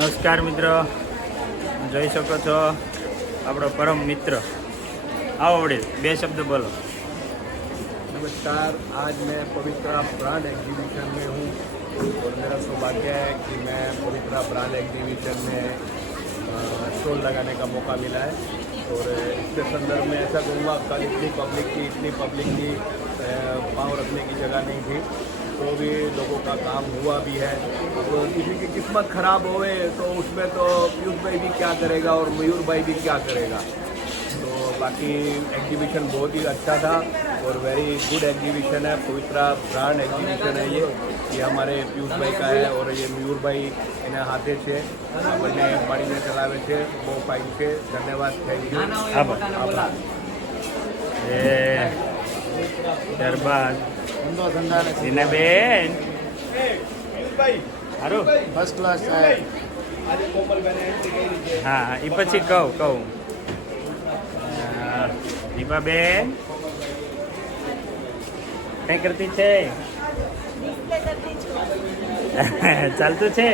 નમસ્કાર મિત્રો, જોઈ શકો છો આપણો પરમ મિત્ર. आओ वड़े बे शब्द बोलो। नमस्कार, आज मैं पवित्रा ब्रांड एग्जीबिशन में हूँ और मेरा सौभाग्य है कि मैं पवित्रा ब्रांड एग्जीबिशन में स्टॉल लगाने का मौका मिला है। और इसके संदर्भ में ऐसा कहूँगा, कल इतनी पब्लिक की पाँव रखने की जगह नहीं थी, तो भी लोगों का काम हुआ भी है। तो किसी की किस्मत खराब होए तो उसमें तो पीयूष भाई भी क्या करेगा और मयूर भाई भी क्या करेगा। तो बाकी एग्जीबिशन बहुत ही अच्छा था और वेरी गुड एग्जीबिशन है। पवित्रा ब्रांड एग्जीबिशन है ये हमारे पीयूष भाई का है और ये मयूर भाई एना हाथे से अपने पानी में चलावे छे। बहू फाइन छे, धन्यवाद, थैंक यू, आभार। ત્યારબાદ બેન સારું ફર્સ્ટ ક્લાસ है। હા એ પછી કહું દીપાબેન કઈ કરતી છે? ચાલતું છે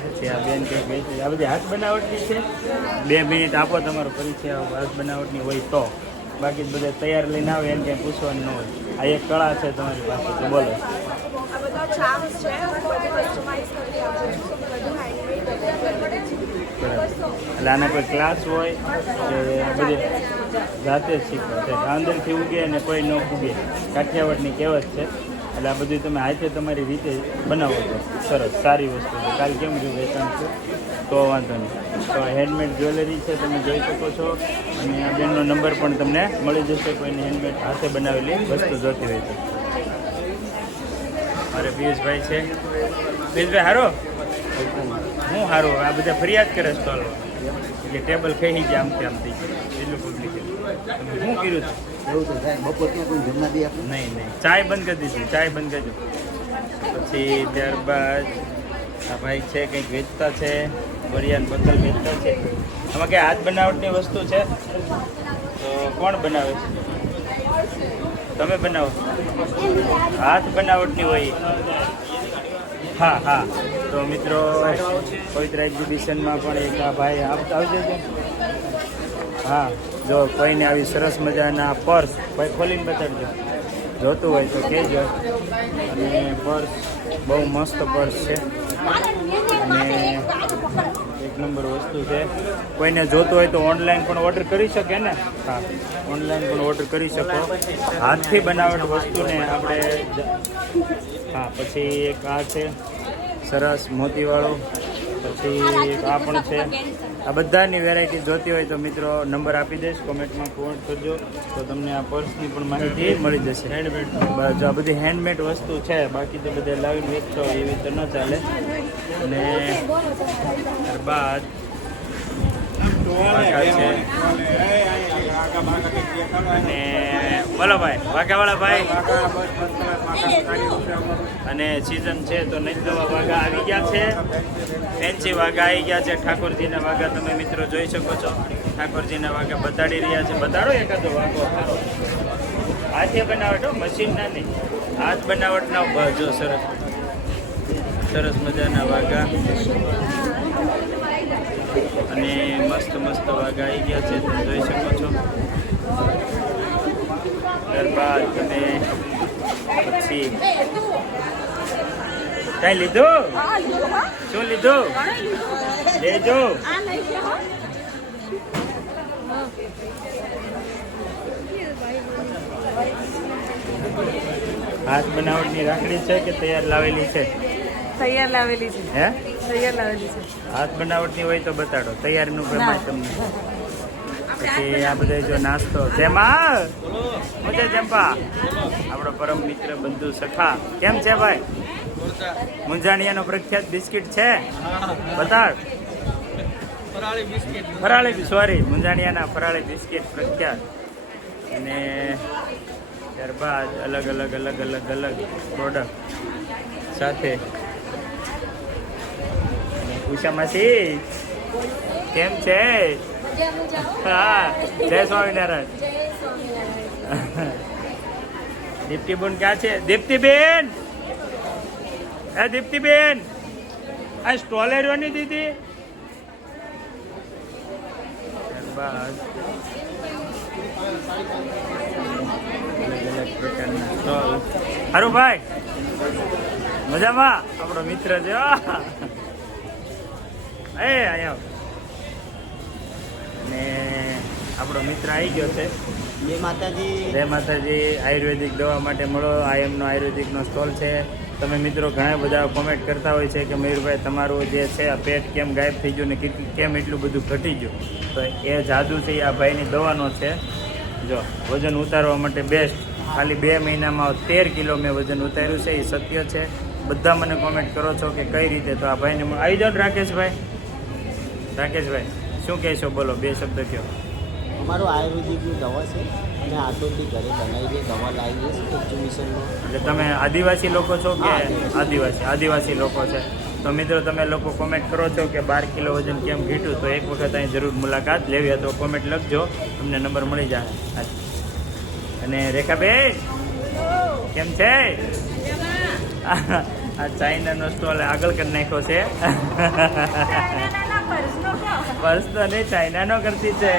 પછી આ બેન કઈ ગઈ છે? આ બધી હાથ બનાવટની છે. 2 મિનિટ આપો તમારો પરિચય. હાથ બનાવટની હોય તો, બાકી બધા તૈયાર લઈને આવે એને કંઈ પૂછવાનું ન હોય. આ એક કળા છે તમારી પાસે, તો બોલો. એટલે આના કોઈ ક્લાસ હોય કે બધી જાતે જ શીખવા છે? અંદરથી ઉગે અને કોઈ ન ઉગે, કાઠિયાવાડની કહેવત છે. એટલે આ બધું તમે હાથે તમારી રીતે બનાવો છો, સરસ, સારી વસ્તુ છે. કાલે કેમ જો વેચાણ છે તો વાંધો નહીં. તો હેન્ડમેડ જ્વેલરી છે, તમે જોઈ શકો છો. અને આ બેનનો નંબર પણ તમને મળી જશે કોઈને હેન્ડમેડ હાથે બનાવેલી વસ્તુ જોતી હોય તો. મારે પિયુષભાઈ છે. પિયુષભાઈ હારો હું સારું. આ બધા ફરિયાદ કરે સ્ટોલ કે ટેબલ ખાઈ ગયા આમથી આમથી એટલું પબ્લિક. શું કર્યું હતું? નહીં, ચાય બંધ કરી દીધી, ચાય બંધ કરજો. પછી ત્યારબાદ આ ભાઈ છે, કંઈક વેચતા છે, બરિયાન બોતલ વેચતા છે. આમાં કંઈ હાથ બનાવટની વસ્તુ છે? તો કોણ બનાવે છે? તમે બનાવો? હાથ બનાવટની હોય. હા. તો મિત્રો, પવિત્ર એક્ઝિબિશનમાં પણ એક આ ભાઈ આવજે છે. હા, જો કોઈને આવી સરસ મજાના પર્સ ભાઈ ખોલીને બતાડજો, જોતું હોય તો કહેજો. અને પર્સ બહુ મસ્ત પર્સ છે અને એક નંબર વસ્તુ છે. કોઈને જોતું હોય તો ઓનલાઈન પણ ઓર્ડર કરી શકે ને? હા, ઓનલાઈન પણ ઓર્ડર કરી શકો. હાથથી બનાવેલ વસ્તુને આપણે. હા, પછી એક આ છે સરસ મોતીવાળો. પછી આ પણ છે. આ બધાની વેરાયટી જોતી હોય તો મિત્રો નંબર આપી દઈશ, કોમેન્ટમાં કોમેન્ટ કરજો તો તમને આ પર્સની પણ માહિતી મળી જશે. હેન્ડમેડ, જો આ બધી હેન્ડમેડ વસ્તુ છે, બાકી તો બધે લાવીને વેચતો એવી તો ન ચાલે. અને ત્યારબાદ છે અને બોલો ભાઈ, વાઘાવાળા ભાઈ. અને સિઝન છે તો નહીં દવા વાઘા આવી ગયા છે, ફેન્સી વાઘા આવી ગયા છે. ઠાકોરજીના વાઘા તમે મિત્રો જોઈ શકો છો. ઠાકોરજીના વાઘા બતાડી રહ્યા છે. બતાડો એકાદો વાઘો સારો હાથે બનાવટ, મશીન ના નહીં, હાથ બનાવટના. જો સરસ મજાના વાઘા અને મસ્ત વાઘા આવી ગયા છે, તમે જોઈ શકો છો. ત્યારબાદ તમે પછી કઈ લીધું? શું લીધું? લેજો. હાથ બનાવટની રાખડી છે કે તૈયાર લાવેલી છે? તૈયાર લાવેલી છે. હે, તૈયાર લાવેલી છે. હાથ બનાવટની હોય તો બતાડો, તૈયારનું પ્રમાણ તમને. પછી આ બધા જો નાસ્તો. જેમાં મજા ચંપા, આપણો પરમ મિત્ર, બંધુ, સખા. કેમ છે ભાઈ? મુંજાણિયાનો પ્રખ્યાત બિસ્કિટ છે, બતાડ. ફરાળી, સોરી, મુંજાણિયાના ફરાળી બિસ્કિટ પ્રખ્યાત. અને ત્યારબાદ અલગ અલગ પ્રોડક્ટ સાથે. ઉષા માસી કેમ છે? હા, જય સ્વામિનારાયણ. દીપ્તિબેન ક્યાં છે? દીપ્તિબેન, દીપ્તિબેન આ સ્ટોલે રહ્યોની દીદી ત્યારબાદ અલગ અલગ પ્રકારના સ્ટોલ. હારું ભાઈ મજામાં? આપણો મિત્ર છે એ અહીંયા અને આપણો મિત્ર આવી ગયો છે. જય માતાજી. જય માતાજી. આયુર્વેદિક દવા માટે મળો. આ એમનો આયુર્વેદિકનો સ્ટોલ છે. તમે મિત્રો ઘણા બધા કોમેન્ટ કરતા હોય છે કે મયુરભાઈ તમારું જે છે આ પેટ કેમ ગાયબ થઈ ગયું ને કેમ એટલું બધું ઘટી ગયું. તો એ જાદુ છે આ ભાઈની દવાનો છે. જો વજન ઉતારવા માટે બેસ્ટ. ખાલી 2 મહિનામાં 13 કિલો મેં વજન ઉતાર્યું છે. એ સત્ય છે. બધા મને કોમેન્ટ કરો છો કે કઈ રીતે. તો આ ભાઈને આવી જાઓ રાકેશભાઈ. રાકેશભાઈ શું કહેશો? બોલો 2 શબ્દ કહો. અમારું આયુર્વેદિકની દવા છે અને આટોથી ઘરે બનાવીએ દવા લાવીએ એક્ઝિબિશનમાં. એટલે તમે આદિવાસી લોકો છો કે? હા, આદિવાસી લોકો છે. તો મિત્રો તમે લોકો કોમેન્ટ કરો છો કે 12 કિલો વજન કેમ ઘટ્યું, તો એક વખત અહીં જરૂર મુલાકાત લેવી. તો કોમેન્ટ લખજો, તમને નંબર મળી જાય. અને રેખાબેન કેમ છે? આ ચાઇનાનો સ્ટોલ આગળ કરી નાખ્યો છે. પર્સ તો નહીં, ચાઇનાનો કરતી છે.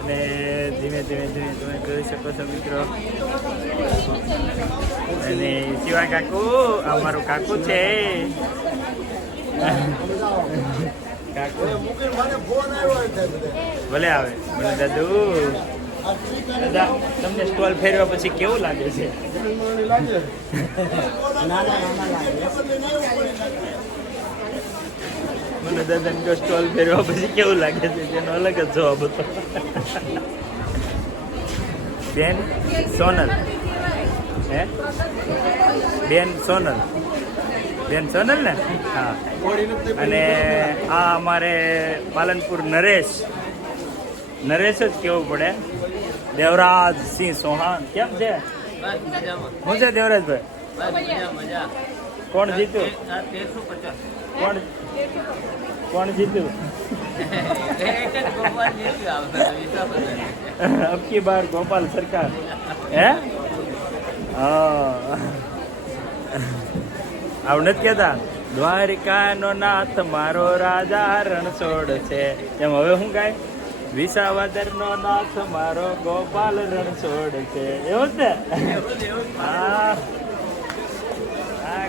અને ધીમે ધીમે તમે જોઈ શકો છો મિત્રો. અને શિવા કાકુ અમારું કાકુ છે. કાકુ ભલે આવે. ભલે દાદુ. દાદા તમને સ્ટોલ ફેરવા પછી કેવું લાગે છે? મને દાદાને સ્ટોલ ફેરવા પછી કેવું લાગે છે તેનો અલગ જ જવાબ હતો. બેન સોનલ. હે બેન સોનલ. બેન સોનલ ને? હા. અને આ અમારે પાલનપુર નરેશ જ કેવું પડે. દેવરાજ સિંહ ચૌહાણ કેમ છે? શું છે દેવરાજભાઈ? કોણ જીત્યું? કોણ જીત્યું? અબકી બાર ગોપાલ સરકાર. હે આવું નથી કેતા? દ્વારિકાનો નાથ મારો રાજા રણછોડ છે. એમ હવે શું ગાય? વિસાવદરનો નાથ મારો ગોપાલ રણછોડ છે. એવું જ ને? હા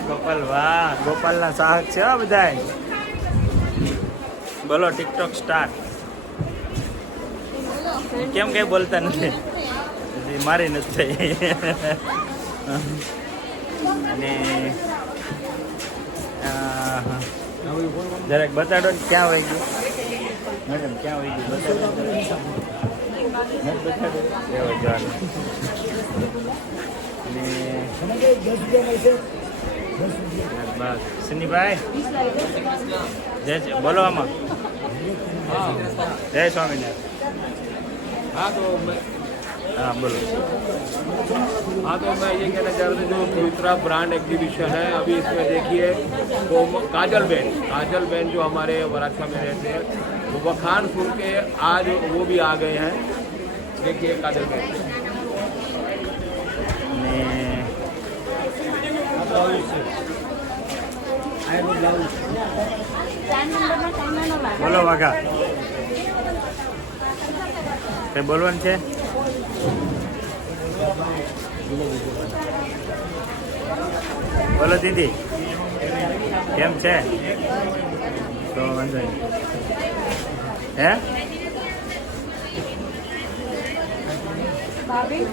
ગોપાલ. વાહ, ગોપાલના સાહક છે બધા. બોલો ટિકટોક સ્ટાર. કેમ કઈ બોલતા નથી? મારી નથી થઈ. અને જરાક બતાડો ને ક્યાં વહી ગયું મેડમ? ક્યાં વહી ગયું બતાડો. બસ સનીભાઈ જય બોલો આમાં. જય સ્વામિનારાયણ. हाँ बोलो. हाँ तो मैं ये कहना चाह रहा था, जो पवित्रा ब्रांड एग्जीबिशन है अभी इसमें देखिए वो काजल बहन जो हमारे वराछा में रहते हैं वो बखान सुन के आज वो भी आ गए हैं. देखिए काजल बहन. બોલો વાઘા કઈ બોલવાનું છે? બોલો દીદી કેમ છે? તો વાંધો નહીં. હે ભાભી